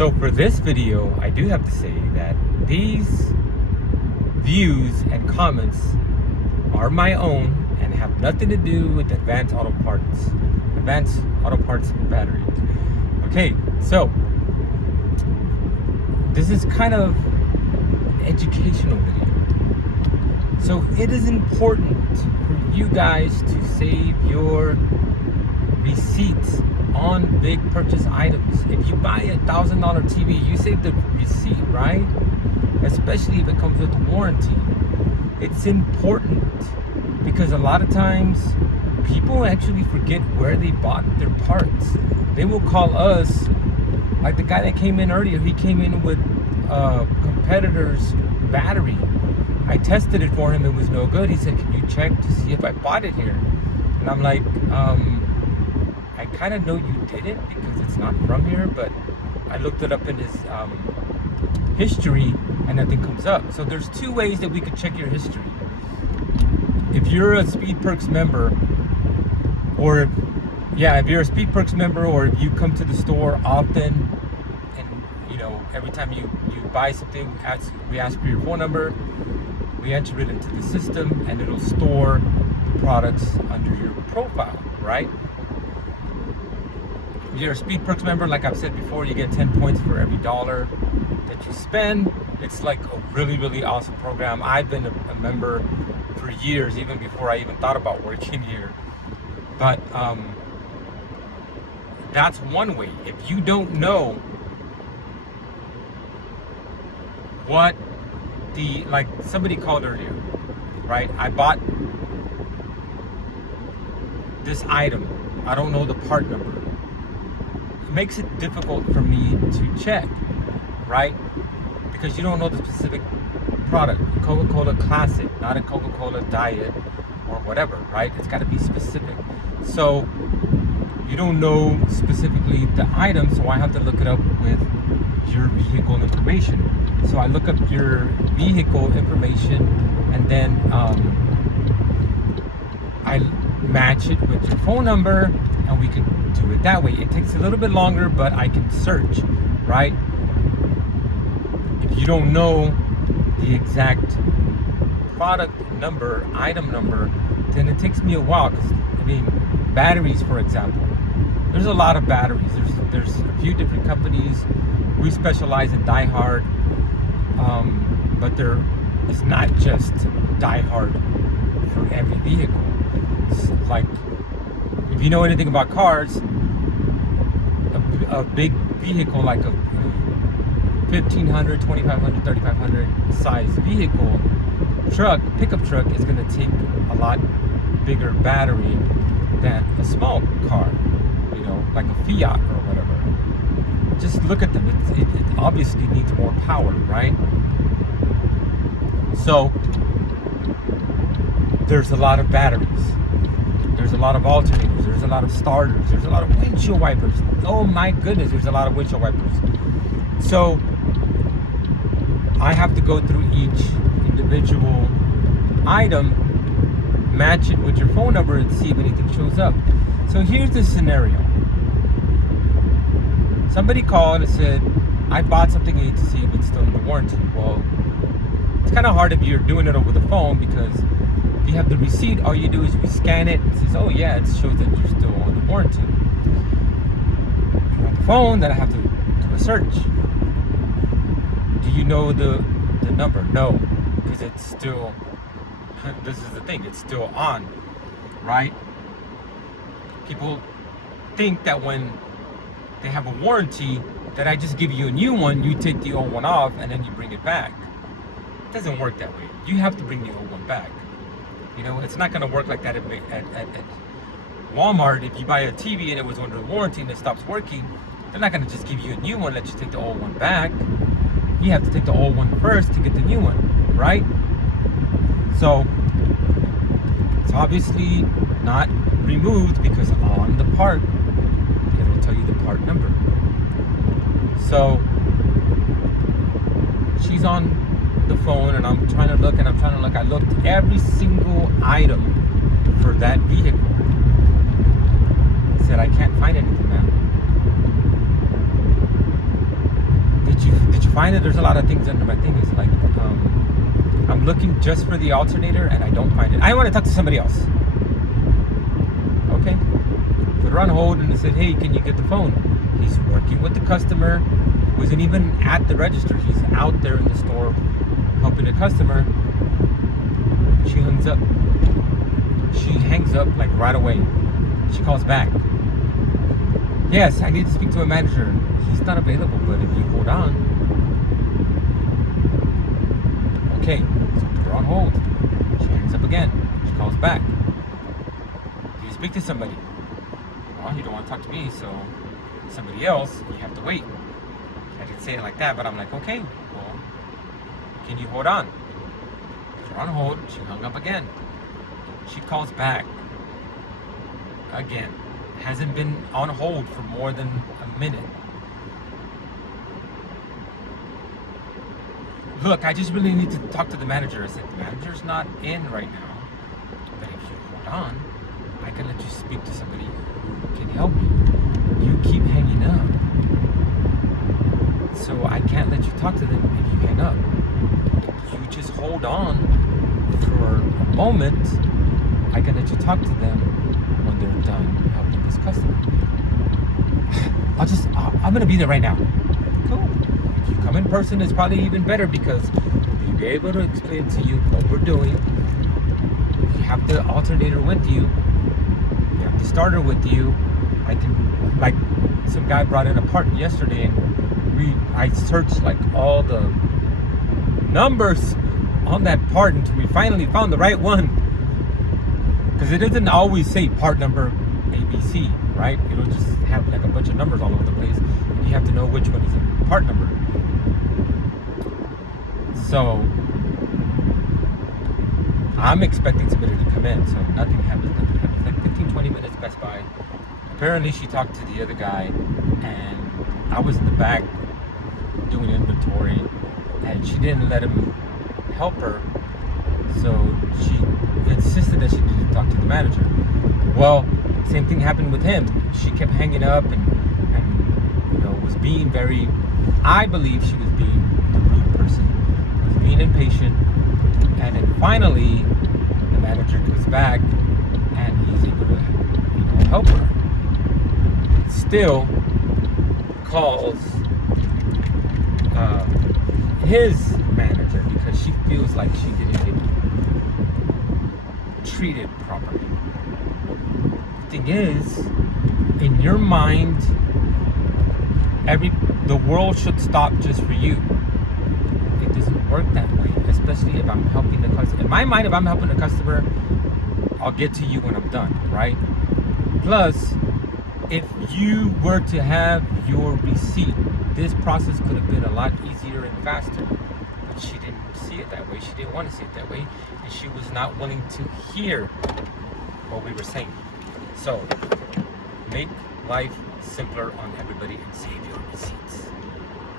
So for this video, I do have to say that these views and comments are my own and have nothing to do with Advanced Auto Parts and Batteries. Okay, so this is kind of an educational video. So it is important for you guys to save your receipts on big purchase items. If you buy a $1,000 TV, you save the receipt, right? Especially if it comes with warranty. It's important because a lot of times people actually forget where they bought their parts. They will call us, like the guy that came in earlier. He came in with a competitor's battery. I tested it for him, it was no good. He said, can you check to see if I bought it here? And I'm like, I kind of know you didn't because it's not from here, but I looked it up in his history and nothing comes up. So there's two ways that we could check your history. If you're a Speed Perks member, or if you're a Speed Perks member, or if you come to the store often, and every time you buy something, we ask for your phone number, we enter it into the system, and it'll store the products under your profile, right? If you're a Speed Perks member, like I've said before, you get 10 points for every dollar that you spend. It's like a really, really awesome program. I've been a member for years, even before I even thought about working here. But that's one way. If you don't know what like somebody called earlier, right? I bought this item. I don't know the part number. It makes it difficult for me to check, right? Because you don't know the specific product. Coca-Cola Classic, not a Coca-Cola Diet or whatever, right? It's got to be specific. So you don't know specifically the item, so I have to look it up with your vehicle information. So I look up your vehicle information, and then I match it with your phone number, and we can do it that way. It takes a little bit longer, but I can search, right? If you don't know the exact product number, item number, then it takes me a while. Because batteries, for example, there's a lot of batteries. There's a few different companies. We specialize in Die-Hard, but there is not just Die-Hard for every vehicle. It's like, if you know anything about cars, a big vehicle like a 1500, 2500, 3500 size vehicle, pickup truck is going to take a lot bigger battery than a small car, like a Fiat or whatever. Just look at them. It obviously needs more power, right? So there's a lot of batteries. There's a lot of alternators. There's a lot of starters. There's a lot of windshield wipers. Oh my goodness, there's a lot of windshield wipers. So I have to go through each individual item, match it with your phone number, and see if anything shows up. So here's the scenario. Somebody called and said, I bought something, I need to see if it's still in the warranty. Well, it's kind of hard if you're doing it over the phone, because if you have the receipt, all you do is you scan it, and it says, oh yeah, it shows that you're still on the warranty. If you're on the phone, then I have to do a search. Do you know the number? No, because it's still, this is the thing, it's still on, right? People think that when they have a warranty, that I just give you a new one, you take the old one off, and then you bring it back. It doesn't work that way. You have to bring the old one back. It's not going to work like that at Walmart. If you buy a TV and it was under warranty and it stops working, they're not going to just give you a new one, let you take the old one back. You have to take the old one first to get the new one, right? So it's obviously not removed, because on the part, it'll tell you the part number. So she's on the phone, and I'm trying to look. I looked every single item for that vehicle. I said, I can't find anything, man. find that there's a lot of things under my thing. Is like, I'm looking just for the alternator and I don't find it. I want to talk to somebody else. Okay. Put her on hold and I said, hey, can you get the phone? He's working with the customer. He wasn't even at the register. He's out there in the store helping the customer. She hangs up. She hangs up like right away. She calls back. Yes, I need to speak to a manager. He's not available, but if you hold on. Okay, so put her on hold. She hangs up again. She calls back. Do you speak to somebody? Well, you don't want to talk to me, so somebody else, you have to wait. I didn't say it like that, but I'm like, okay, well, can you hold on? Put her on hold. She hung up again. She calls back. Again. Hasn't been on hold for more than a minute. Look, I just really need to talk to the manager. I said, the manager's not in right now. But if you hold on, I can let you speak to somebody who can help you. You keep hanging up. So I can't let you talk to them if you hang up. If you just hold on for a moment, I can let you talk to them when they're done helping this customer. I'm gonna be there right now. Cool. If you come in person, it's probably even better because we'll be able to explain to you what we're doing. You have the alternator with you. You have the starter with you. I can, like, some guy brought in a part yesterday and I searched like all the numbers on that part until we finally found the right one. Because it doesn't always say part number ABC, right? It'll just have like a bunch of numbers all over the place, and you have to know which one is a part number. So I'm expecting somebody to come in, so nothing happens. Like 15-20 minutes pass by. Apparently she talked to the other guy, and I was in the back doing inventory, and she didn't let him help her, so she insisted that she needed to talk to the manager. Well, same thing happened with him. She kept hanging up and was being very, I believe she was being the rude person, was being impatient, and then finally the manager comes back and he's able to help her. Still calls his manager because she feels like she didn't get treated properly. The thing is, in your mind, the world should stop just for you. It doesn't work that way, especially if I'm helping the customer. In my mind, if I'm helping the customer, I'll get to you when I'm done, right? Plus, if you were to have your receipt, this process could have been a lot easier and faster. But she didn't see it that way. She didn't want to see it that way. And she was not willing to hear what we were saying. So, make life simpler on everybody and save your receipts.